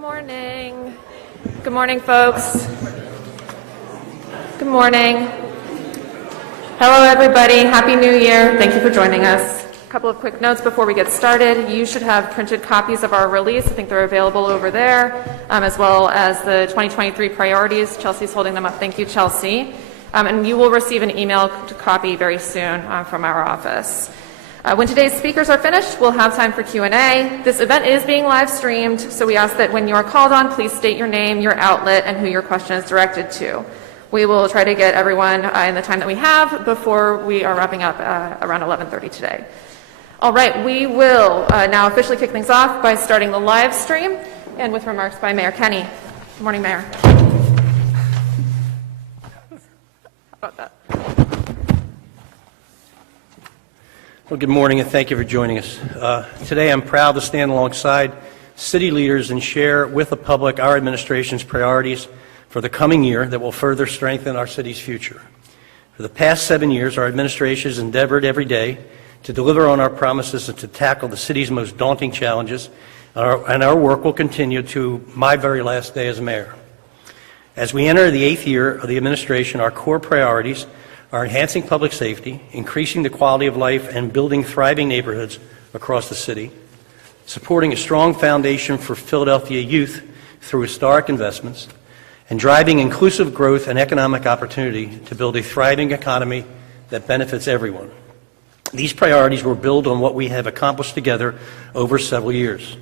morning. Good morning, folks. Good morning. Hello, everybody. Happy New Year. Thank you for joining us. A couple of quick notes before we get started. You should have printed copies of our release. I think they're available over there, as well as the 2023 priorities. Chelsea's holding them up. Thank you, Chelsea. And you will receive an email copy very soon from our office. When today's speakers are finished, we'll have time for Q&A. This event is being live streamed, so we ask that when you are called on, please state your name, your outlet, and who your question is directed to. We will try to get everyone in the time that we have before we are wrapping up around 11:30 today. All right, we will now officially kick things off by starting the live stream and with remarks by Mayor Kenney. Good morning, Mayor. How about that? Well, good morning, and thank you for joining us. Today, I'm proud to stand alongside city leaders and share with the public our administration's priorities for the coming year that will further strengthen our city's future. For the past 7 years, our administration has endeavored every day to deliver on our promises and to tackle the city's most daunting challenges, and our work will continue to my very last day as mayor. As we enter the 8th year of the administration, our core priorities are enhancing public safety, increasing the quality of life, and building thriving neighborhoods across the city, supporting a strong foundation for Philadelphia youth through historic investments, and driving inclusive growth and economic opportunity to build a thriving economy that benefits everyone. These priorities will build on what we have accomplished together over several years.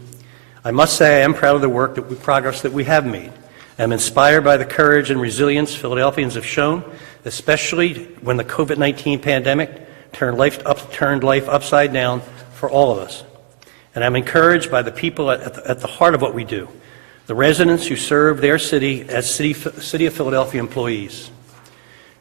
I must say I am proud of the progress that we have made. I'm inspired by the courage and resilience Philadelphians have shown, especially when the COVID-19 pandemic turned life upside down for all of us. And I'm encouraged by the people at the heart of what we do, the residents who serve their city as City of Philadelphia employees.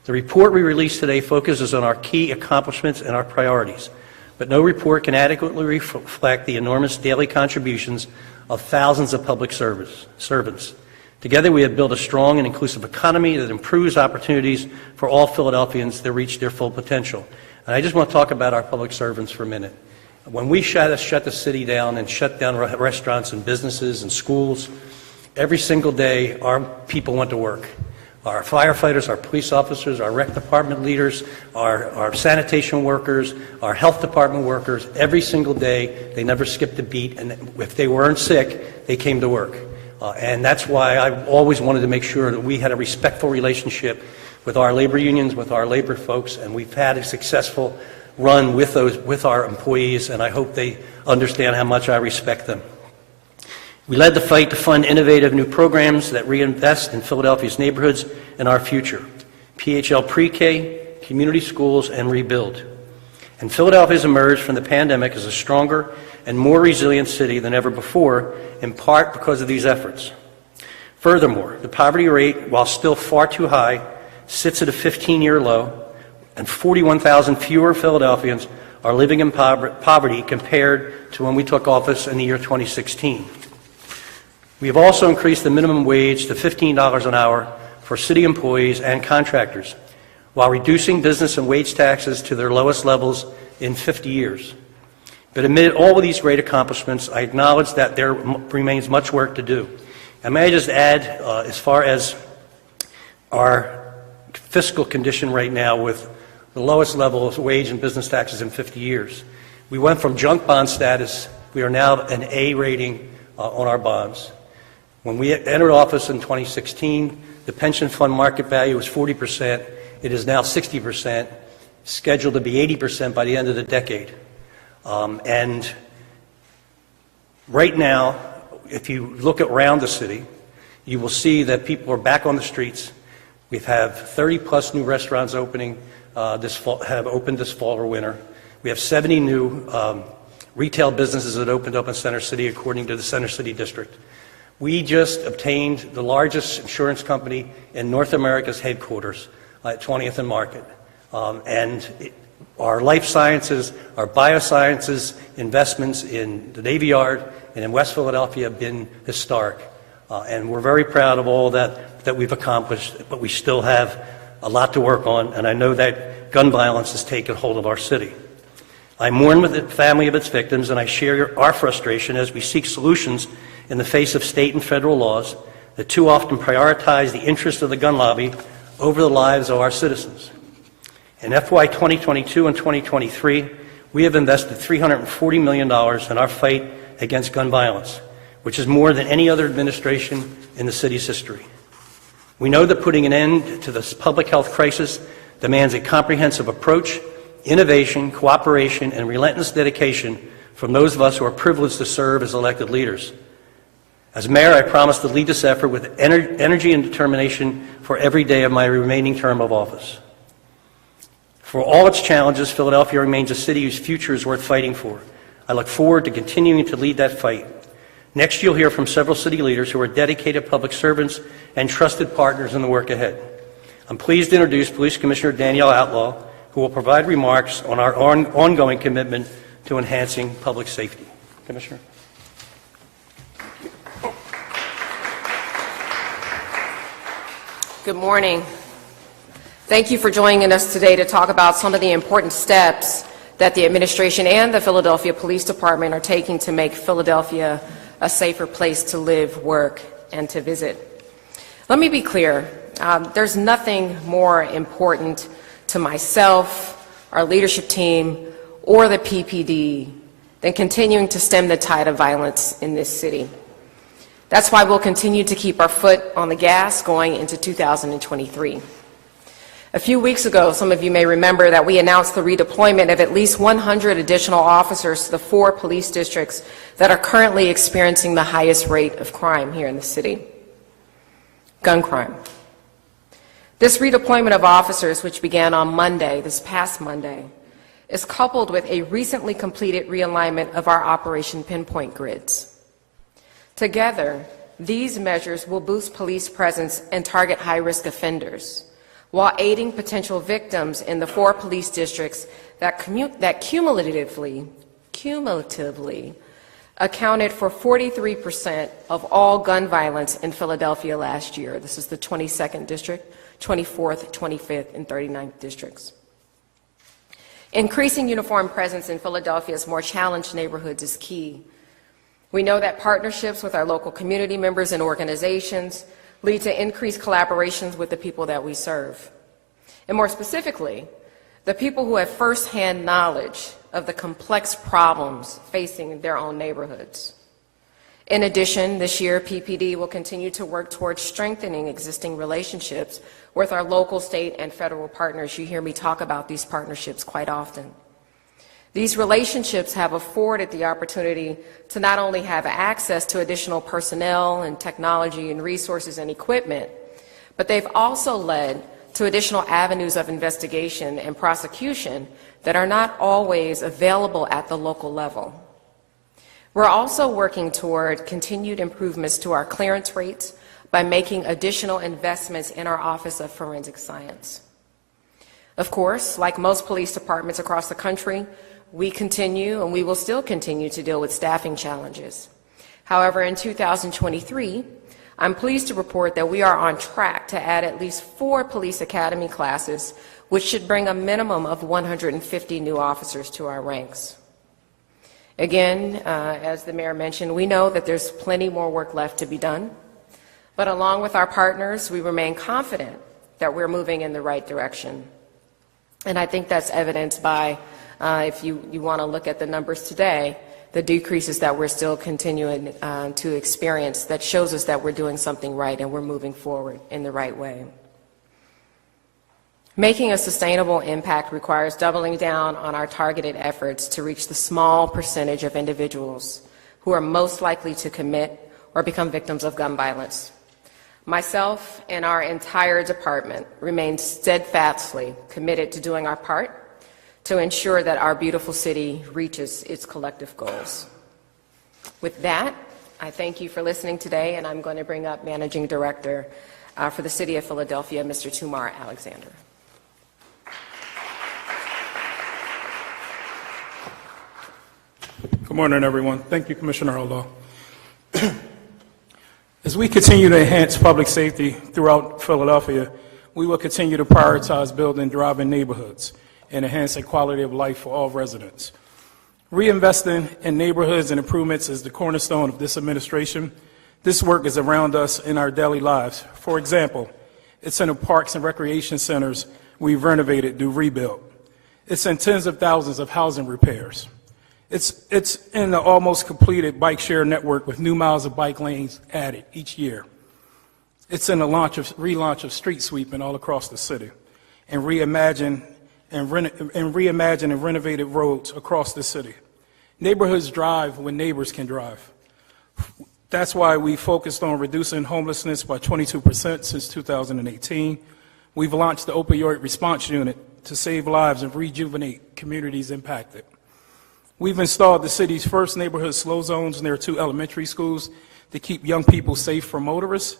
The report we released today focuses on our key accomplishments and our priorities, but no report can adequately reflect the enormous daily contributions of thousands of public servants. Together, we have built a strong and inclusive economy that improves opportunities for all Philadelphians to reach their full potential. And I just want to talk about our public servants for a minute. When we shut the city down and shut down restaurants and businesses and schools, every single day our people went to work. Our firefighters, our police officers, our rec department leaders, our sanitation workers, our health department workers, every single day they never skipped a beat, and if they weren't sick, they came to work. And that's why I've always wanted to make sure that we had a respectful relationship with our labor unions, with our labor folks, and we've had a successful run with our employees, and I hope they understand how much I respect them. We led the fight to fund innovative new programs that reinvest in Philadelphia's neighborhoods and our future: PHL Pre-K, community schools, and Rebuild. And Philadelphia has emerged from the pandemic as a stronger and more resilient city than ever before, in part because of these efforts. Furthermore, the poverty rate, while still far too high, sits at a 15-year low, and 41,000 fewer Philadelphians are living in poverty compared to when we took office in the year 2016. We have also increased the minimum wage to $15 an hour for city employees and contractors, while reducing business and wage taxes to their lowest levels in 50 years. But amid all of these great accomplishments, I acknowledge that there remains much work to do. And may I just add, as far as our fiscal condition right now with the lowest level of wage and business taxes in 50 years. We went from junk bond status, we are now an A rating on our bonds. When we entered office in 2016, the pension fund market value was 40%. It is now 60%, scheduled to be 80% by the end of the decade. And right now, if you look around the city, you will see that people are back on the streets. We have 30-plus new restaurants opening have opened this fall or winter. We have 70 new retail businesses that opened up in Center City, according to the Center City District. We just obtained the largest insurance company in North America's headquarters at 20th and Market. Our life sciences, our biosciences investments in the Navy Yard and in West Philadelphia have been historic. And we're very proud of all that we've accomplished, but we still have a lot to work on, and I know that gun violence has taken hold of our city. I mourn with the family of its victims, and I share our frustration as we seek solutions in the face of state and federal laws that too often prioritize the interests of the gun lobby over the lives of our citizens. In FY 2022 and 2023, we have invested $340 million in our fight against gun violence, which is more than any other administration in the city's history. We know that putting an end to this public health crisis demands a comprehensive approach, innovation, cooperation, and relentless dedication from those of us who are privileged to serve as elected leaders. As mayor, I promise to lead this effort with energy and determination for every day of my remaining term of office. For all its challenges, Philadelphia remains a city whose future is worth fighting for. I look forward to continuing to lead that fight. Next, you'll hear from several city leaders who are dedicated public servants and trusted partners in the work ahead. I'm pleased to introduce Police Commissioner Danielle Outlaw, who will provide remarks on our ongoing commitment to enhancing public safety. Commissioner. Good morning. Thank you for joining us today to talk about some of the important steps that the administration and the Philadelphia Police Department are taking to make Philadelphia a safer place to live, work, and to visit. Let me be clear. There's nothing more important to myself, our leadership team, or the PPD than continuing to stem the tide of violence in this city. That's why we'll continue to keep our foot on the gas going into 2023. A few weeks ago, some of you may remember that we announced the redeployment of at least 100 additional officers to the 4 police districts that are currently experiencing the highest rate of crime here in the city. Gun crime. This redeployment of officers, which began on Monday, this past Monday, is coupled with a recently completed realignment of our Operation Pinpoint grids. Together, these measures will boost police presence and target high-risk offenders, while aiding potential victims in the 4 police districts that cumulatively accounted for 43% of all gun violence in Philadelphia last year. This is the 22nd district, 24th, 25th, and 39th districts. Increasing uniformed presence in Philadelphia's more challenged neighborhoods is key. We know that partnerships with our local community members and organizations lead to increased collaborations with the people that we serve. And more specifically, the people who have firsthand knowledge of the complex problems facing their own neighborhoods. In addition, this year, PPD will continue to work towards strengthening existing relationships with our local, state, and federal partners. You hear me talk about these partnerships quite often. These relationships have afforded the opportunity to not only have access to additional personnel and technology and resources and equipment, but they've also led to additional avenues of investigation and prosecution that are not always available at the local level. We're also working toward continued improvements to our clearance rates by making additional investments in our Office of Forensic Science. Of course, like most police departments across the country, we continue and we will still continue to deal with staffing challenges. However, in 2023, I'm pleased to report that we are on track to add at least 4 police academy classes, which should bring a minimum of 150 new officers to our ranks. Again, as the mayor mentioned, we know that there's plenty more work left to be done, but along with our partners, we remain confident that we're moving in the right direction. And I think that's evidenced by, if you want to look at the numbers today, the decreases that we're still continuing to experience that shows us that we're doing something right and we're moving forward in the right way. Making a sustainable impact requires doubling down on our targeted efforts to reach the small percentage of individuals who are most likely to commit or become victims of gun violence. Myself and our entire department remain steadfastly committed to doing our part to ensure that our beautiful city reaches its collective goals. With that, I thank you for listening today, and I'm going to bring up Managing Director for the City of Philadelphia, Mr. Tumar Alexander. Good morning, everyone. Thank you, Commissioner Outlaw. As we continue to enhance public safety throughout Philadelphia, we will continue to prioritize building thriving neighborhoods and enhancing quality of life for all residents. Reinvesting in neighborhoods and improvements is the cornerstone of this administration This work is around us in our daily lives. For example, it's in the parks and recreation centers we've renovated through rebuild. It's in tens of thousands of housing repairs. It's in the almost completed bike share network with new miles of bike lanes added each year. It's in the relaunch of street sweeping all across the city, and reimagine and renovated roads across the city. Neighborhoods drive when neighbors can drive. That's why we focused on reducing homelessness by 22% since 2018. We've launched the opioid response unit to save lives and rejuvenate communities impacted. We've installed the city's first neighborhood slow zones near 2 elementary schools to keep young people safe from motorists,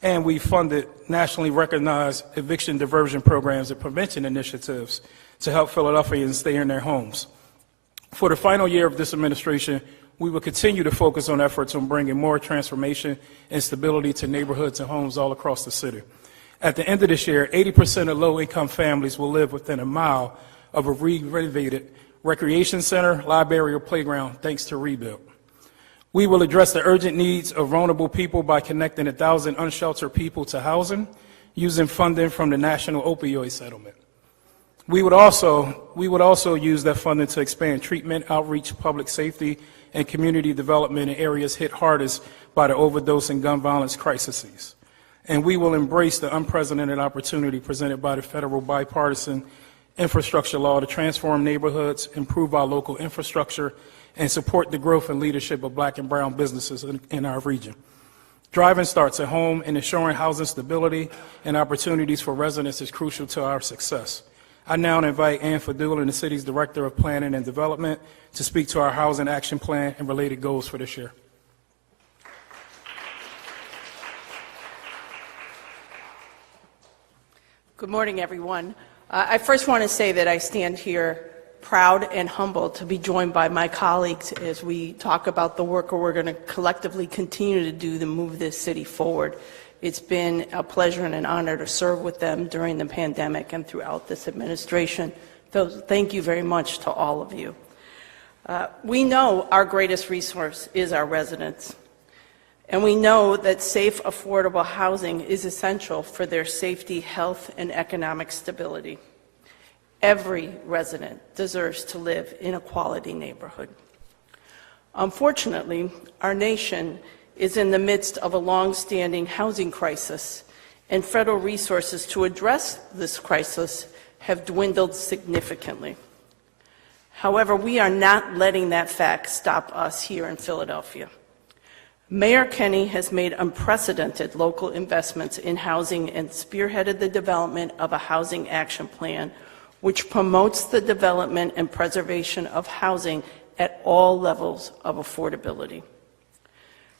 and we funded nationally recognized eviction diversion programs and prevention initiatives to help Philadelphians stay in their homes. For the final year of this administration, we will continue to focus on efforts on bringing more transformation and stability to neighborhoods and homes all across the city. At the end of this year, 80% of low-income families will live within a mile of a renovated recreation center, library, or playground, thanks to rebuild. We will address the urgent needs of vulnerable people by connecting 1,000 unsheltered people to housing, using funding from the National Opioid Settlement. We would also use that funding to expand treatment, outreach, public safety, and community development in areas hit hardest by the overdose and gun violence crises. And we will embrace the unprecedented opportunity presented by the federal bipartisan infrastructure law to transform neighborhoods, improve our local infrastructure, and support the growth and leadership of Black and brown businesses in our region. Driving starts at home, and ensuring housing stability and opportunities for residents is crucial to our success. I now invite Ann Fadula, the city's Director of Planning and Development, to speak to our Housing Action Plan and related goals for this year. Good morning, everyone. I first want to say that I stand here proud and humbled to be joined by my colleagues as we talk about the work we're going to collectively continue to do to move this city forward. It's been a pleasure and an honor to serve with them during the pandemic and throughout this administration. So thank you very much to all of you. We know our greatest resource is our residents. And we know that safe, affordable housing is essential for their safety, health, and economic stability. Every resident deserves to live in a quality neighborhood. Unfortunately, our nation is in the midst of a long-standing housing crisis, and federal resources to address this crisis have dwindled significantly. However, we are not letting that fact stop us here in Philadelphia. Mayor Kenney has made unprecedented local investments in housing and spearheaded the development of a housing action plan which promotes the development and preservation of housing at all levels of affordability.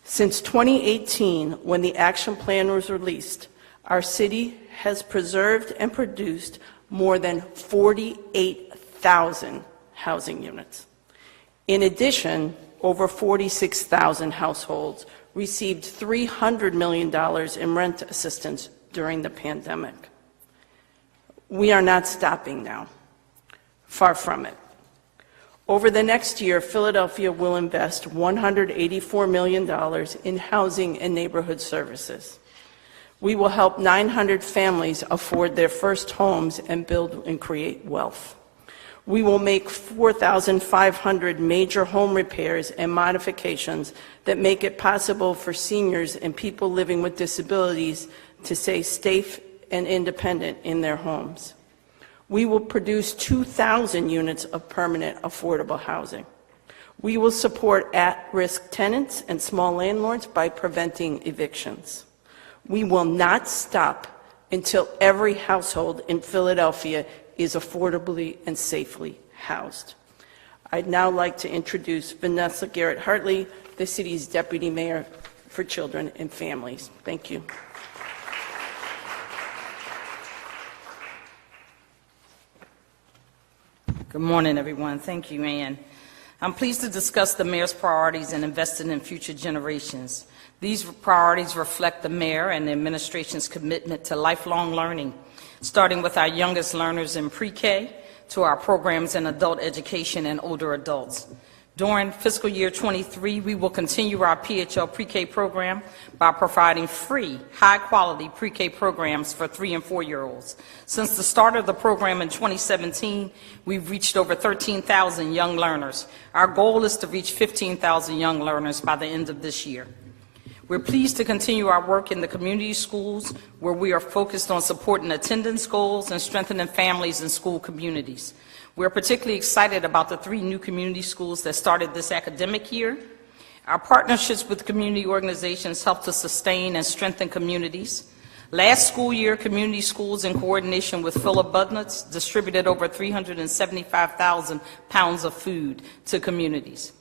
Since 2018, when the action plan was released, our city has preserved and produced more than 48,000 housing units. In addition, over 46,000 households received $300 million in rent assistance during the pandemic. We are not stopping now. Far from it. Over the next year, Philadelphia will invest $184 million in housing and neighborhood services. We will help 900 families afford their first homes and build and create wealth. We will make 4,500 major home repairs and modifications that make it possible for seniors and people living with disabilities to stay safe and independent in their homes. We will produce 2,000 units of permanent affordable housing. We will support at-risk tenants and small landlords by preventing evictions. We will not stop until every household in Philadelphia is affordably and safely housed. I'd now like to introduce Vanessa Garrett-Hartley, the city's Deputy Mayor for Children and Families. Thank you. Good morning, everyone. Thank you, Ann. I'm pleased to discuss the mayor's priorities in investing in future generations. These priorities reflect the mayor and the administration's commitment to lifelong learning, starting with our youngest learners in pre-K to our programs in adult education and older adults. During fiscal year '23, we will continue our PHL pre-K program by providing free, high-quality pre-K programs for 3- and 4-year-olds. Since the start of the program in 2017, we've reached over 13,000 young learners. Our goal is to reach 15,000 young learners by the end of this year. We're pleased to continue our work in the community schools, where we are focused on supporting attendance goals and strengthening families and school communities. We're particularly excited about the 3 new community schools that started this academic year. Our partnerships with community organizations help to sustain and strengthen communities. Last school year, community schools, in coordination with Philip Budnitz, distributed over 375,000 pounds of food to communities.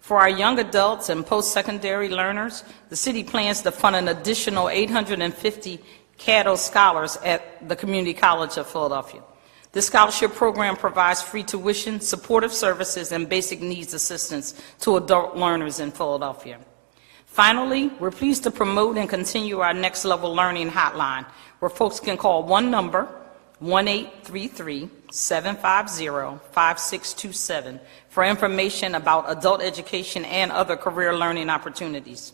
For our young adults and post-secondary learners, the city plans to fund an additional 850 Caddo scholars at the Community College of Philadelphia. This scholarship program provides free tuition, supportive services, and basic needs assistance to adult learners in Philadelphia. Finally, we're pleased to promote and continue our Next Level Learning Hotline, where folks can call one number, 1-833-750-5627, for information about adult education and other career learning opportunities.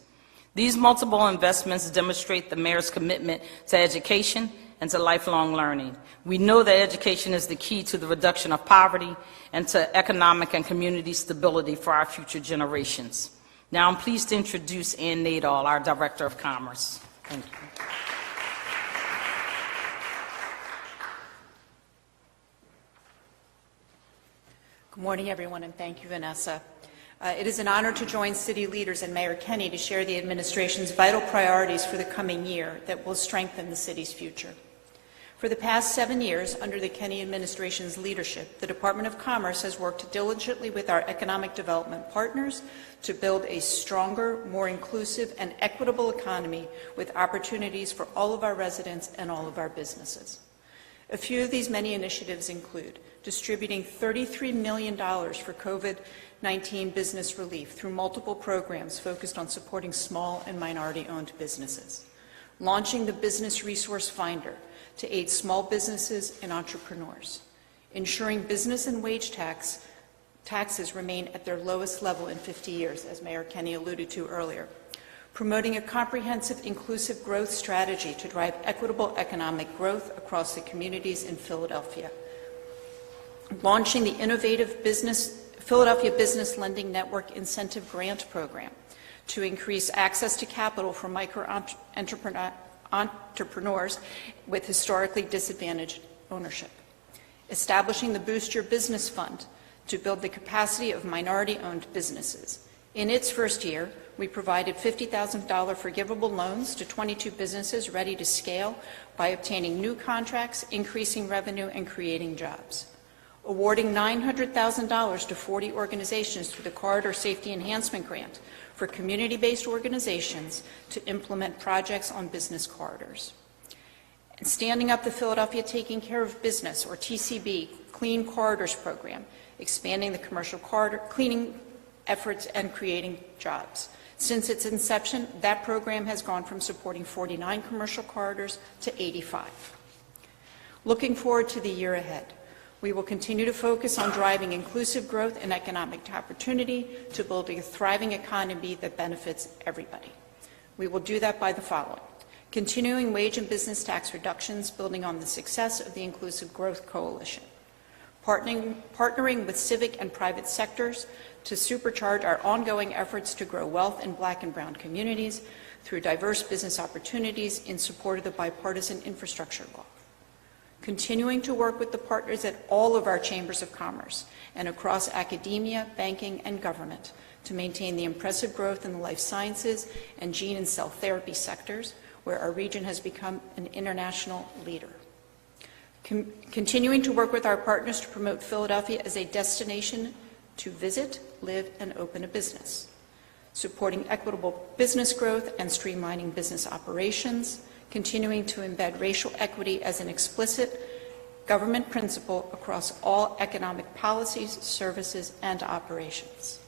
These multiple investments demonstrate the mayor's commitment to education and to lifelong learning. We know that education is the key to the reduction of poverty and to economic and community stability for our future generations. Now I'm pleased to introduce Ann Nadal, our Director of Commerce. Thank you. Good morning, everyone, and thank you, Vanessa. It is an honor to join city leaders and Mayor Kenney to share the administration's vital priorities for the coming year that will strengthen the city's future. For the past 7 years, under the Kenney administration's leadership, the Department of Commerce has worked diligently with our economic development partners to build a stronger, more inclusive, and equitable economy with opportunities for all of our residents and all of our businesses. A few of these many initiatives include distributing $33 million for COVID-19 business relief through multiple programs focused on supporting small and minority-owned businesses, launching the Business Resource Finder to aid small businesses and entrepreneurs, ensuring business and wage taxes remain at their lowest level in 50 years, as Mayor Kenney alluded to earlier, promoting a comprehensive inclusive growth strategy to drive equitable economic growth across the communities in Philadelphia, launching the innovative Philadelphia Business Lending Network Incentive Grant Program to increase access to capital for micro-entrepreneurs with historically disadvantaged ownership, establishing the Boost Your Business Fund to build the capacity of minority-owned businesses. In its first year, we provided $50,000 forgivable loans to 22 businesses ready to scale by obtaining new contracts, increasing revenue, and creating jobs. Awarding $900,000 to 40 organizations through the Corridor Safety Enhancement Grant for community-based organizations to implement projects on business corridors. And standing up the Philadelphia Taking Care of Business, or TCB, Clean Corridors program, expanding the commercial corridor cleaning efforts and creating jobs. Since its inception, that program has gone from supporting 49 commercial corridors to 85. Looking forward to the year ahead, we will continue to focus on driving inclusive growth and economic opportunity to build a thriving economy that benefits everybody. We will do that by the following: continuing wage and business tax reductions, building on the success of the Inclusive Growth Coalition, partnering with civic and private sectors to supercharge our ongoing efforts to grow wealth in Black and brown communities through diverse business opportunities in support of the bipartisan infrastructure law, continuing to work with the partners at all of our chambers of commerce and across academia, banking, and government to maintain the impressive growth in the life sciences and gene and cell therapy sectors, where our region has become an international leader. Continuing to work with our partners to promote Philadelphia as a destination to visit, live, and open a business. Supporting equitable business growth and streamlining business operations. Continuing to embed racial equity as an explicit government principle across all economic policies, services, and operations.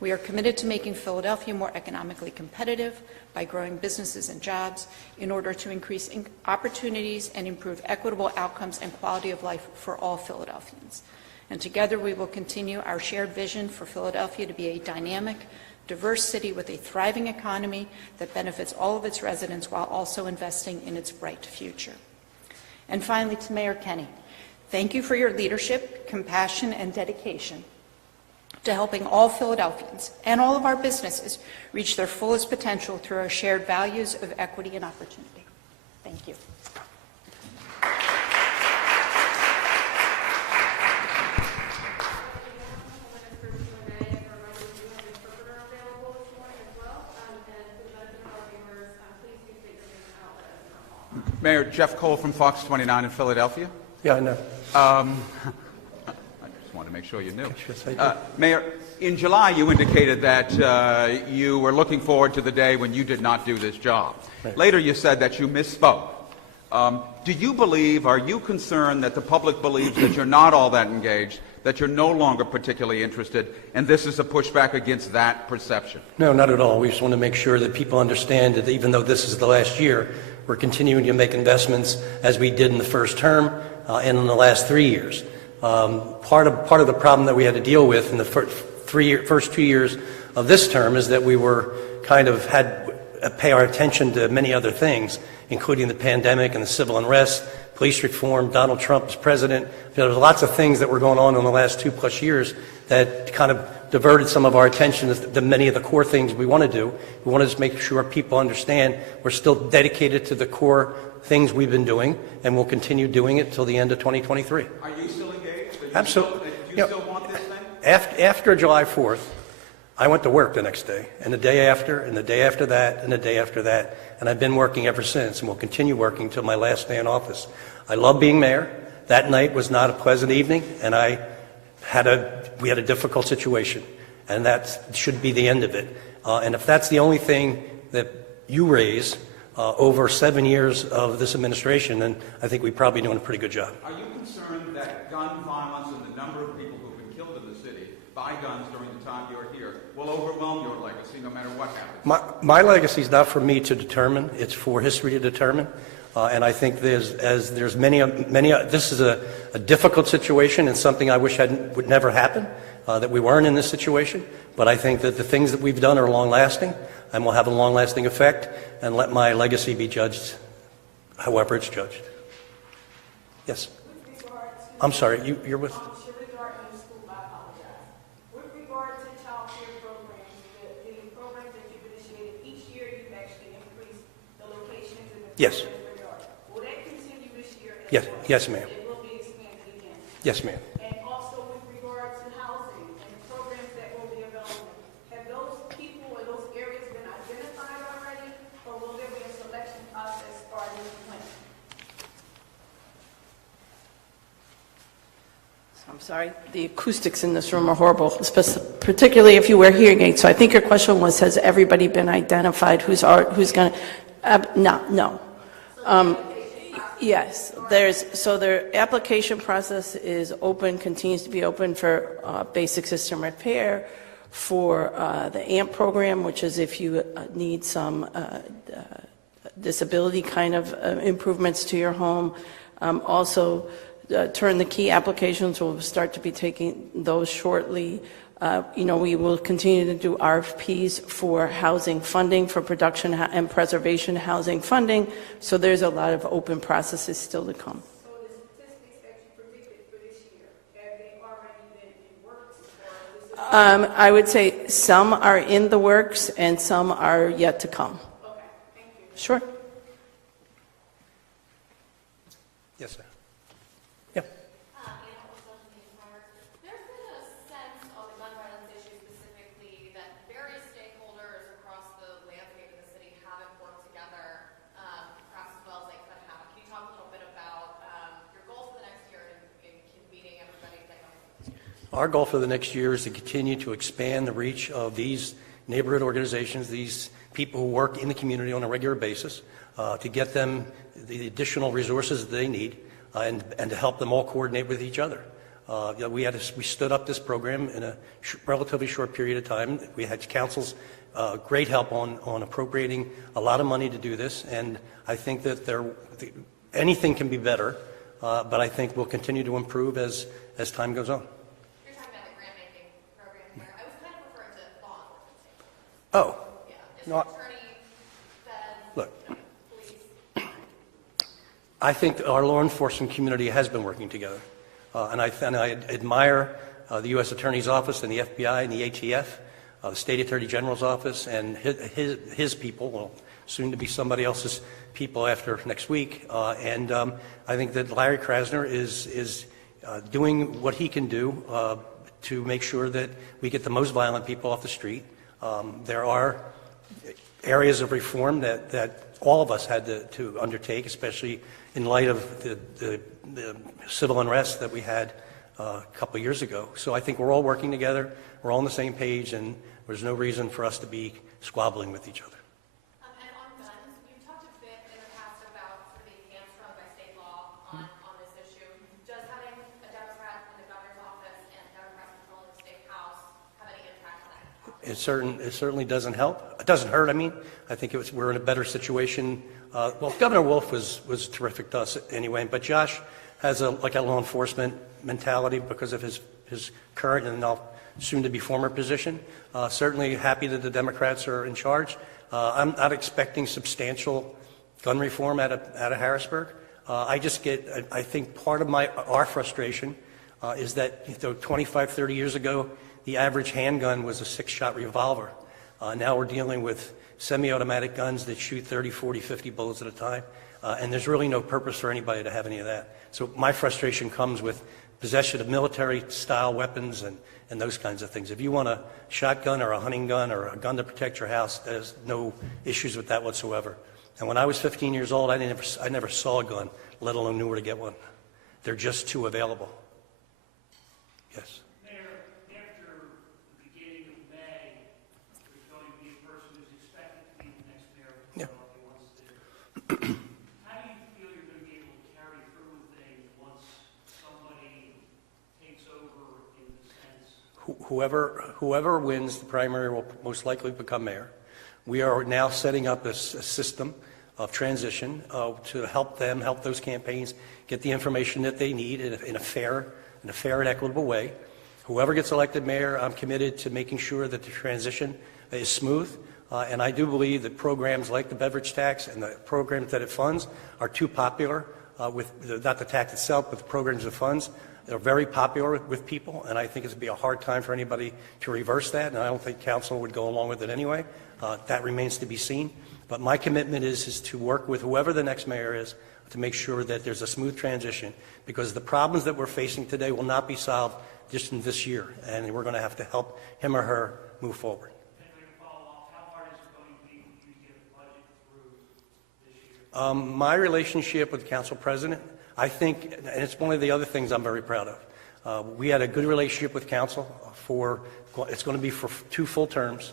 We are committed to making Philadelphia more economically competitive by growing businesses and jobs in order to increase opportunities and improve equitable outcomes and quality of life for all Philadelphians. And together we will continue our shared vision for Philadelphia to be a dynamic, diverse city with a thriving economy that benefits all of its residents while also investing in its bright future. And finally, to Mayor Kenney, thank you for your leadership, compassion, and dedication to helping all Philadelphians and all of our businesses reach their fullest potential through our shared values of equity and opportunity. Thank you. Mayor, Jeff Cole from Fox 29 in Philadelphia. Yeah, I know. I just wanted to make sure you knew. Yes, I do. Mayor, in July you indicated that you were looking forward to the day when you did not do this job. Right. Later you said that you misspoke. Do you believe, are you concerned that the public believes that you're not all that engaged, that you're no longer particularly interested, and this is a pushback against that perception? No, not at all. We just want to make sure that people understand that even though this is the last year, we're continuing to make investments as we did in the first term and in the last 3 years. Part of the problem that we had to deal with in the first 2 years of this term is that we were kind of had pay our attention to many other things, including the pandemic and the civil unrest, police reform, Donald Trump as president. There was lots of things that were going on in the last 2+ years that kind of diverted some of our attention to many of the core things we want to do. We want to just make sure people understand we're still dedicated to the core things we've been doing, and we'll continue doing it till the end of 2023. Are you still engaged? Absolutely. Do you still want this thing? After July 4th, I went to work the next day, and the day after, and the day after that, and the day after that, and I've been working ever since, and will continue working until my last day in office. I love being mayor. That night was not a pleasant evening, and we had a difficult situation, and that should be the end of it. And if that's the only thing that you raise over 7 years of this administration, then I think we're probably doing a pretty good job. Are you concerned that gun violence and the number of people who've been killed in the city by guns during the time you're here will overwhelm your legacy no matter what happens? My legacy is not for me to determine; it's for history to determine. And I think there's many. This is a difficult situation and something I wish would never happen. That we weren't in this situation. But I think that the things that we've done are long-lasting and will have a long-lasting effect. And let my legacy be judged, however it's judged. Yes. I'm sorry. You're with. Yes. Will that continue this year? Yes. Yes, ma'am. It will be expanded again. Yes, ma'am. And also with regard to housing and the programs that will be available, have those people or those areas been identified already, or will there be a selection process starting when? I'm sorry, the acoustics in this room are horrible, particularly if you wear hearing aids. So I think your question was, has everybody been identified who's going to? No. Yes, their application process is open, continues to be open for basic system repair, for the AMP program, which is if you need some disability kind of improvements to your home. Also, turn the key applications, we'll start to be taking those shortly. We will continue to do RFPs for housing funding, for production and preservation housing funding. So there's a lot of open processes still to come. So the statistics that you predicted for this year, have they already been in works? Or is it I would say some are in the works and some are yet to come. okay, thank you. Sure. Yes, sir. Yeah. There's been a sense on the gun violence issue specifically that various stakeholders across the landscape of the city haven't worked together, perhaps as well as they could have. Can you talk a little bit about your goals for the next year in convening everybody that comes? Our goal for the next year is to continue to expand the reach of these neighborhood organizations, these people who work in the community on a regular basis, to get them the additional resources that they need, and to help them all coordinate with each other. We stood up this program in a relatively short period of time. We had council's great help on appropriating a lot of money to do this, and I think that anything can be better, but I think we'll continue to improve as time goes on. Oh, Yeah, no, district attorney said, look, please. I think our law enforcement community has been working together. And I admire the U.S. Attorney's Office and the FBI and the ATF, the State Attorney General's Office, and his people, well, soon to be somebody else's people after next week. And I think that Larry Krasner is doing what he can do to make sure that we get the most violent people off the street. There are areas of reform that all of us had to undertake, especially in light of the civil unrest that we had a couple of years ago. So I think we're all working together, we're all on the same page, and there's no reason for us to be squabbling with each other. And on guns, you've talked a bit in the past about sort of being hamstrung by state law on this issue. Does having a Democrat in the governor's office and Democrats controlling the state house have any impact on that? It certainly doesn't help. It doesn't hurt, I mean. I think we're in a better situation. Well, Governor Wolf was terrific to us anyway, but Josh has a law enforcement mentality because of his current and now soon-to-be former position. Certainly happy that the Democrats are in charge. I'm not expecting substantial gun reform out of Harrisburg. I think part of our frustration is that 25, 30 years ago, the average handgun was a 6-shot revolver. Now we're dealing with semi-automatic guns that shoot 30, 40, 50 bullets at a time, and there's really no purpose for anybody to have any of that. So my frustration comes with possession of military-style weapons and those kinds of things. If you want a shotgun or a hunting gun or a gun to protect your house, there's no issues with that whatsoever. And when I was 15 years old, I never saw a gun, let alone knew where to get one. They're just too available. Yes. Mayor, after the beginning of May, there's going to be a person who's expected to be the next mayor of Philadelphia once there. How do you feel you're going to be able to carry through with things once somebody takes over in the sense? Whoever wins the primary will most likely become mayor. We are now setting up a system of transition to help those campaigns get the information that they need in a fair and equitable way. Whoever gets elected mayor, I'm committed to making sure that the transition is smooth. And I do believe that programs like the beverage tax and the programs that it funds are too popular not the tax itself, but the programs it funds. They're very popular with people, and I think it's going to be a hard time for anybody to reverse that, and I don't think council would go along with it anyway. That remains to be seen. But my commitment is to work with whoever the next mayor is to make sure that there's a smooth transition, because the problems that we're facing today will not be solved just in this year, and we're going to have to help him or her move forward. How hard is it going to be for you to get a budget through this year? My relationship with the council president, I think, and it's one of the other things I'm very proud of. We had a good relationship with council it's going to be for 2 full terms.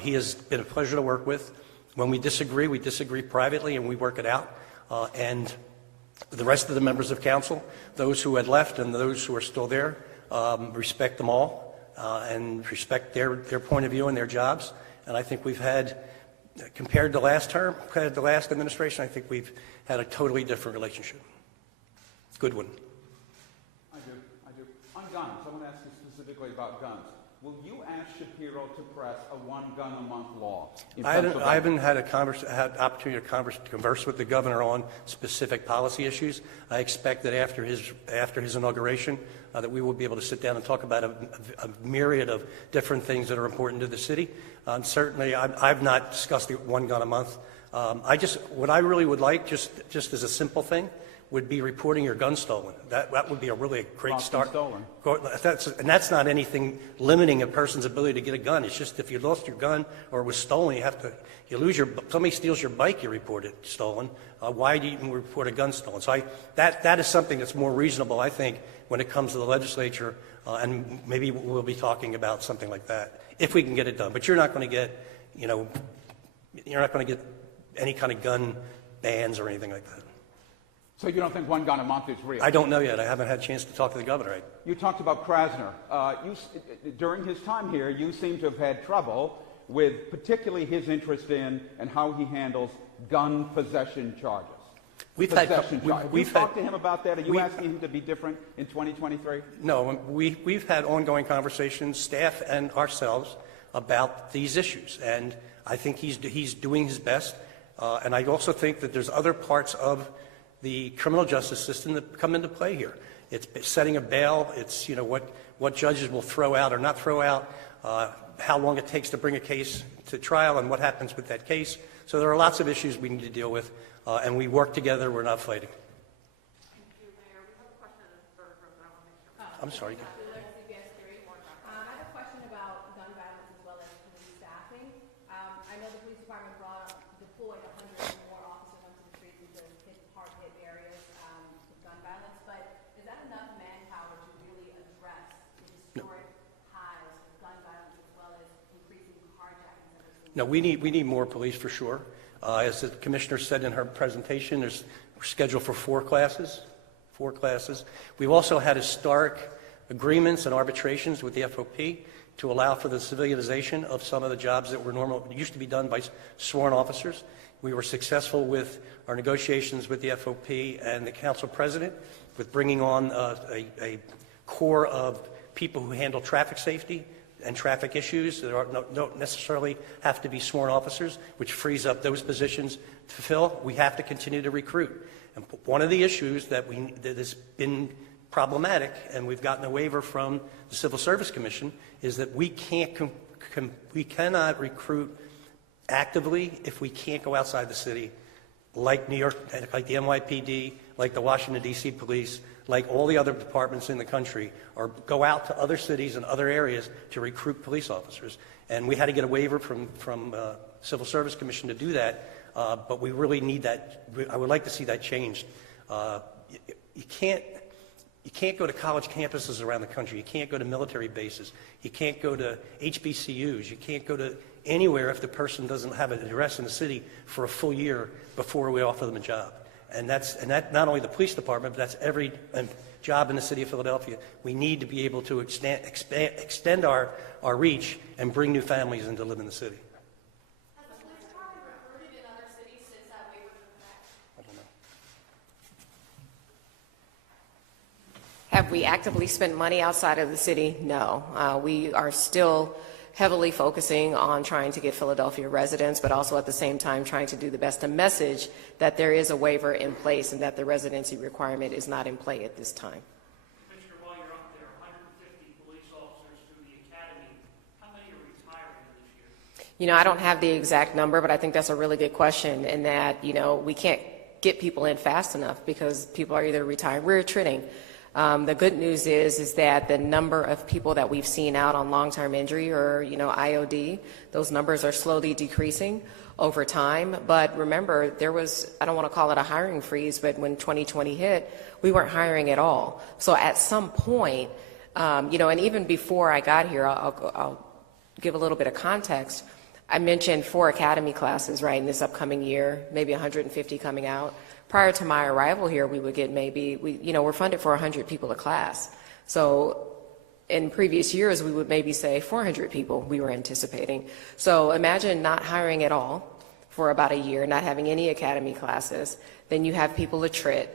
He has been a pleasure to work with. When we disagree privately and we work it out. And the rest of the members of council, those who had left and those who are still there, respect them all and respect their point of view and their jobs. And I think we've had, compared to last administration, I think we've had a totally different relationship. Good one. I do. On guns, I want to ask you specifically about guns. Will you ask Shapiro to press a 1-gun-a-month law in Pennsylvania? I haven't had opportunity to converse with the governor on specific policy issues. I expect that after his inauguration, that we will be able to sit down and talk about a myriad of different things that are important to the city. Certainly, I've not discussed the 1 gun a month. What I really would like, just as a simple thing, would be reporting your gun stolen. That would be a really great start. Stolen. And that's not anything limiting a person's ability to get a gun. It's just if you lost your gun or it was stolen, somebody steals your bike, you report it stolen. Why do you even report a gun stolen? So that is something that's more reasonable, I think, when it comes to the legislature, and maybe we'll be talking about something like that if we can get it done. But you're not going to get any kind of gun bans or anything like that. So you don't think 1 gun a month is real? I don't know yet. I haven't had a chance to talk to the governor. You talked about Krasner. During his time here, you seem to have had trouble with particularly his interest in and how he handles gun possession charges. We've talked to him about that. Are you asking him to be different in 2023? No. We've had ongoing conversations, staff and ourselves, about these issues. And I think he's doing his best. And I also think that there's other parts of the criminal justice system that come into play here. It's setting a bail. It's, you know, what judges will throw out or not throw out, how long it takes to bring a case to trial, and what happens with that case. So there are lots of issues we need to deal with, and we work together. We're not fighting. Thank you, Mayor. We have a question I'm sorry. I have a question about gun violence as well as police staffing. I know the police department deployed 100 more officers onto the streets into hard-hit areas with gun violence, but is that enough manpower to really address the historic highs of gun violence as well as increasing carjackings that we're seeing? No, we need more police for sure. As the commissioner said in her presentation, we're scheduled for 4 classes. We've also had historic agreements and arbitrations with the FOP to allow for the civilianization of some of the jobs that used to be done by sworn officers. We were successful with our negotiations with the FOP and the council president with bringing on a core of people who handle traffic safety and traffic issues that don't necessarily have to be sworn officers, which frees up those positions to fill. We have to continue to recruit. And one of the issues that has been problematic, and we've gotten a waiver from the Civil Service Commission, is that we cannot recruit actively if we can't go outside the city, like New York, like the NYPD, like the Washington, D.C. police, like all the other departments in the country, or go out to other cities and other areas to recruit police officers. And we had to get a waiver from Civil Service Commission to do that, but we really need that. I would like to see that changed. You can't go to college campuses around the country. You can't go to military bases. You can't go to HBCUs. You can't go to anywhere if the person doesn't have an address in the city for a full year before we offer them a job. And that not only the police department, but that's every job in the city of Philadelphia. We need to be able to extend our reach and bring new families in to live in the city. Has the police department recruited in other cities since that waiver took effect? I don't know. Have we actively spent money outside of the city? No. We are still heavily focusing on trying to get Philadelphia residents, but also at the same time trying to do the best to message that there is a waiver in place and that the residency requirement is not in play at this time. Commissioner, while you're up there, 150 police officers through the academy. How many are retiring this year? You know, I don't have the exact number, but I think that's a really good question in that, you know, we can't get people in fast enough because people are either retiring, we're retreating. The good news is that the number of people that we've seen out on long-term injury or, you know, IOD, those numbers are slowly decreasing over time. But remember, there was, I don't want to call it a hiring freeze, but when 2020 hit, we weren't hiring at all. So at some point, you know, and even before I got here, I'll give a little bit of context. I mentioned 4 academy classes, right, in this upcoming year, maybe 150 coming out. Prior to my arrival here, we would get we're funded for 100 people a class. So in previous years, we would maybe say 400 people we were anticipating. So imagine not hiring at all for about a year, not having any academy classes. Then you have people attrit.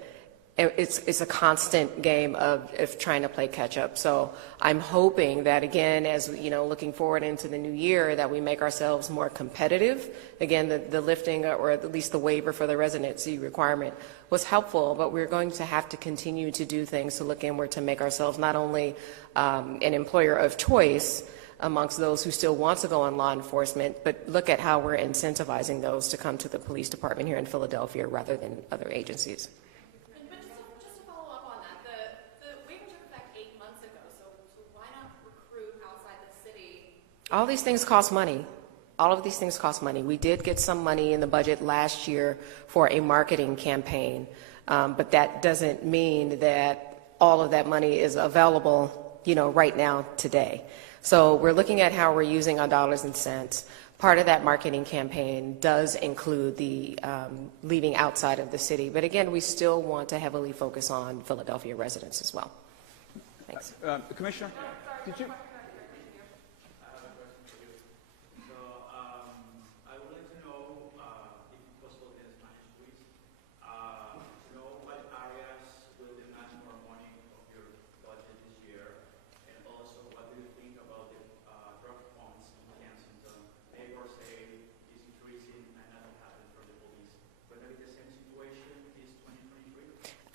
It's a constant game of trying to play catch up. So I'm hoping that, again, as you know, looking forward into the new year, that we make ourselves more competitive. Again, the lifting or at least the waiver for the residency requirement was helpful, but we're going to have to continue to do things to look inward to make ourselves not only an employer of choice amongst those who still want to go on law enforcement, but look at how we're incentivizing those to come to the police department here in Philadelphia rather than other agencies. All these things cost money. All of these things cost money. We did get some money in the budget last year for a marketing campaign, but that doesn't mean that all of that money is available, you know, right now, today. So we're looking at how we're using our dollars and cents. Part of that marketing campaign does include the leaving outside of the city, but again, we still want to heavily focus on Philadelphia residents as well. Thanks. Commissioner, did you?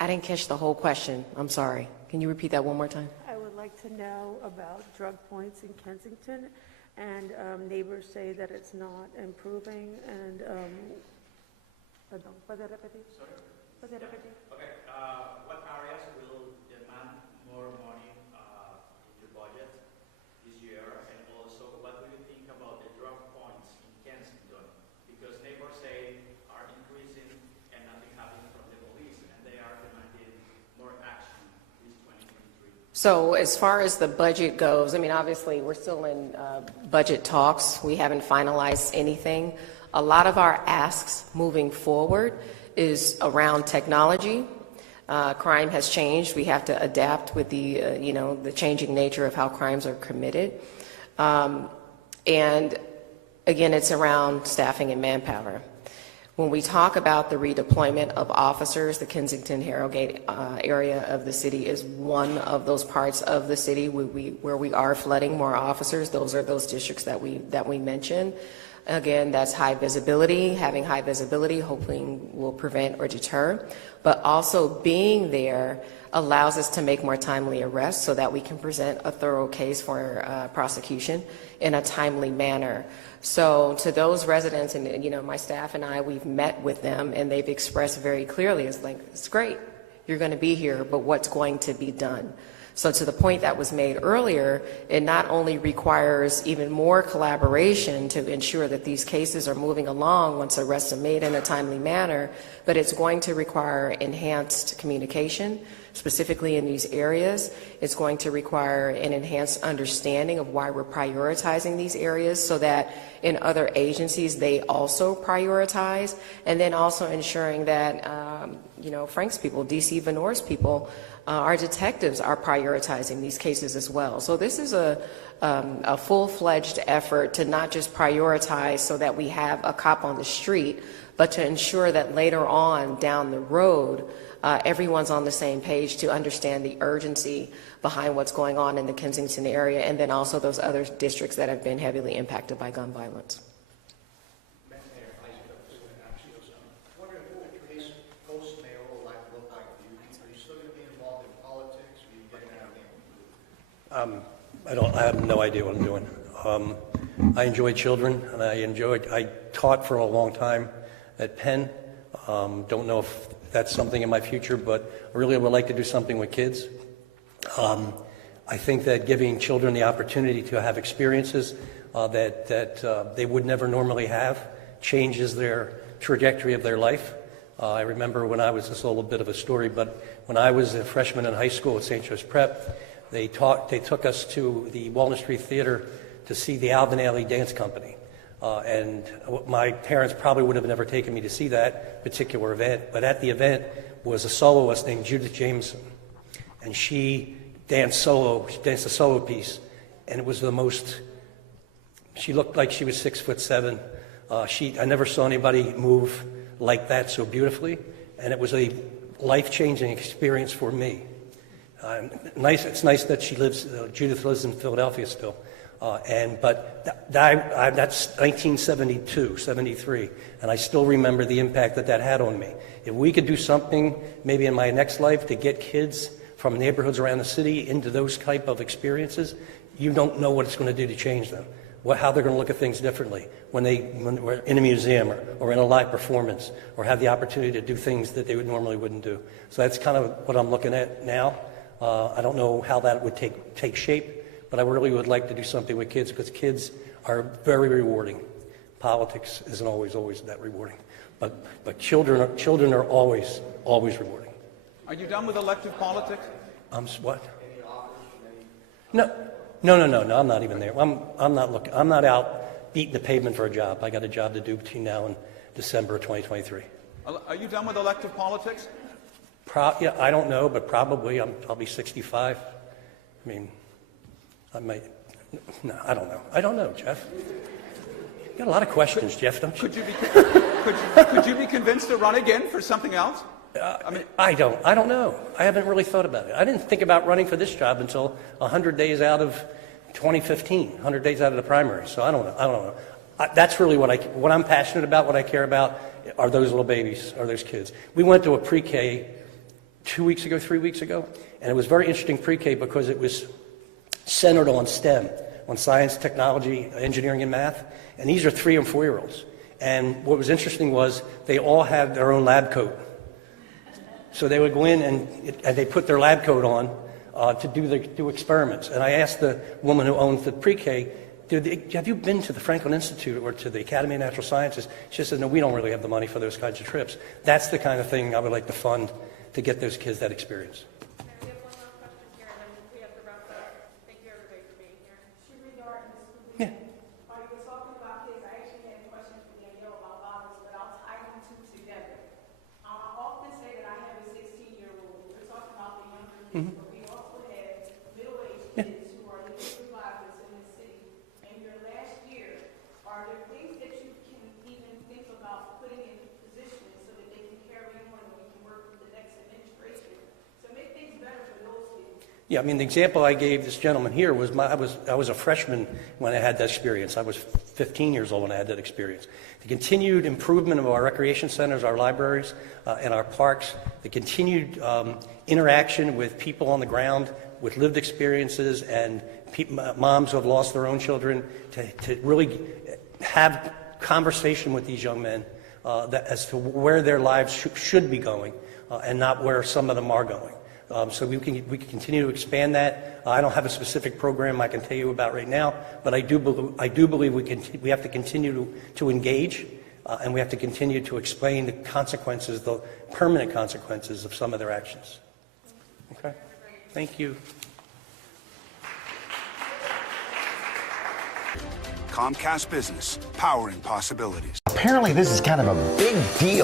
I didn't catch the whole question. I'm sorry. Can you repeat that one more time? I would like to know about drug points in Kensington, and neighbors say that it's not improving, and, pardon, ¿puede repetir? Sorry? ¿Puede repetir? Okay, what areas will demand more money in your budget this year? And also, what do you think about the drug points in Kensington? Because neighbors say are increasing and nothing happening from the police, and they are demanding more action this 2023. So as far as the budget goes, I mean, obviously, we're still in budget talks. We haven't finalized anything. A lot of our asks moving forward is around technology. Crime has changed. We have to adapt with the, the changing nature of how crimes are committed. And again, it's around staffing and manpower. When we talk about the redeployment of officers, the Kensington-Harrogate area of the city is one of those parts of the city where we are flooding more officers. Those are those districts that we mentioned. Again, that's high visibility. Having high visibility hopefully will prevent or deter, but also being there allows us to make more timely arrests so that we can present a thorough case for prosecution in a timely manner. So to those residents, and my staff and I, we've met with them, and they've expressed very clearly, it's like, it's great, you're going to be here, but what's going to be done? So to the point that was made earlier, it not only requires even more collaboration to ensure that these cases are moving along once arrests are made in a timely manner, but it's going to require enhanced communication, specifically in these areas. It's going to require an enhanced understanding of why we're prioritizing these areas so that in other agencies they also prioritize, and then also ensuring that, Frank's people, DC Venor's people, our detectives are prioritizing these cases as well. So this is a full-fledged effort to not just prioritize so that we have a cop on the street, but to ensure that later on down the road, everyone's on the same page to understand the urgency behind what's going on in the Kensington area, and then also those other districts that have been heavily impacted by gun violence. I have no idea what I'm doing. I enjoy children, and I taught for a long time at Penn. Don't know if that's something in my future, but I really would like to do something with kids. I think that giving children the opportunity to have experiences that they would never normally have changes their trajectory of their life. I remember when I was, this is a little bit of a story, but when I was a freshman in high school at St. Joe's Prep, they took us to the Walnut Street Theater to see the Alvin Ailey Dance Company. And my parents probably would have never taken me to see that particular event, but at the event was a soloist named Judith Jameson. And she danced a solo piece, and it was the most, she looked like she was 6'7". I never saw anybody move like that so beautifully, and it was a life-changing experience for me. It's nice that Judith lives in Philadelphia still. But that's 1972, 73, and I still remember the impact that had on me. If we could do something maybe in my next life to get kids from neighborhoods around the city into those type of experiences, you don't know what it's going to do to change them, how they're going to look at things differently when we're in a museum or in a live performance or have the opportunity to do things that they normally wouldn't do. So that's kind of what I'm looking at now. I don't know how that would take shape, but I really would like to do something with kids because kids are very rewarding. Politics isn't always that rewarding, but children are always rewarding. Are you done with elective politics? What? No, I'm not even there. I'm not looking. I'm not out beating the pavement for a job. I got a job to do between now and December of 2023. Are you done with elective politics? Yeah, I don't know, but probably. I'll be 65. I mean, I might. No, I don't know. I don't know, Jeff. You got a lot of questions, Jeff, don't you? Could you be convinced to run again for something else? I don't know. I haven't really thought about it. I didn't think about running for this job until 100 days out of 2015, 100 days out of the primary. So I don't know. That's really what I'm passionate about, what I care about, are those little babies, are those kids. We went to a pre-K 3 weeks ago, and it was very interesting pre-K because it was centered on STEM, on science, technology, engineering, and math, and these are 3- and 4-year-olds. And what was interesting was they all had their own lab coat. So they would go in and they put their lab coat on to do experiments. And I asked the woman who owns the pre-K, have you been to the Franklin Institute or to the Academy of Natural Sciences? She said, no, we don't really have the money for those kinds of trips. That's the kind of thing I would like to fund to get those kids that experience. We have one last question here, and then we have to wrap up. Thank you, everybody, for being here. Should we go in the school? Yeah. While you were talking about kids, I actually had a question for Danielle about bottles, but I'll tie them two together. I often say that I have a 16-year-old. We're talking about the younger kids, but we also have middle-aged kids who are legal survivors in the city. In your last year, are there things that you can even think about putting in position so that they can carry on and we can work with the next administration to make things better for those kids? Yeah, I mean, the example I gave this gentleman here was I was a freshman when I had that experience. I was 15 years old when I had that experience. The continued improvement of our recreation centers, our libraries, and our parks, the continued interaction with people on the ground with lived experiences and moms who have lost their own children, to really have conversation with these young men as to where their lives should be going and not where some of them are going. So we can continue to expand that. I don't have a specific program I can tell you about right now, but I do believe we have to continue to engage, and we have to continue to explain the consequences, the permanent consequences of some of their actions. Okay? Thank you. Comcast Business, powering possibilities. Apparently, this is kind of a big deal.